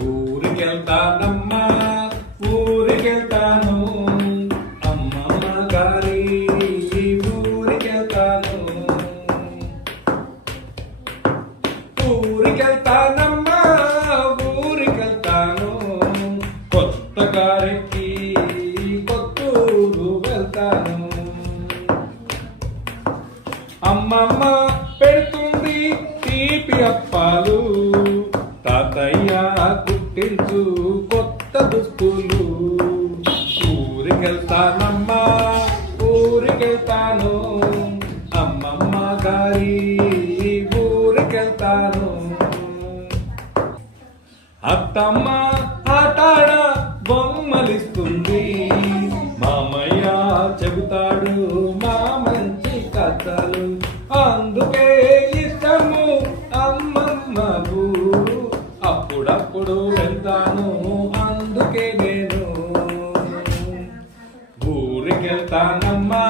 ఊరికెళ్తానమ్మా ఊరికెళ్తాను అమ్మమ్మ గారి ఊరికెళ్తాను. ఊరికెళ్తానమ్మా ఊరికెళ్తాను కొత్త గారికి కొత్తూరు వెళ్తాను. అమ్మమ్మ పెడుతుంది తీపి అప్పాలు, తాతయ్య కుట్టించు కొత్త దుస్తులు. ఊరికెళ్తానమ్మా ఊరికెళ్తాను అమ్మమ్మ గారి ఊరికెళ్తాను. అత్తమ్మ ఆటాడ బొమ్మలిస్తుంది, మామయ్య చెబుతాడు మా మంచి కథలు. అందుకే ఇష్టము అమ్మమ్మకు, అప్పుడప్పుడు వెళ్తాను అందుకే నేను. ఊరికెళ్తానమ్మా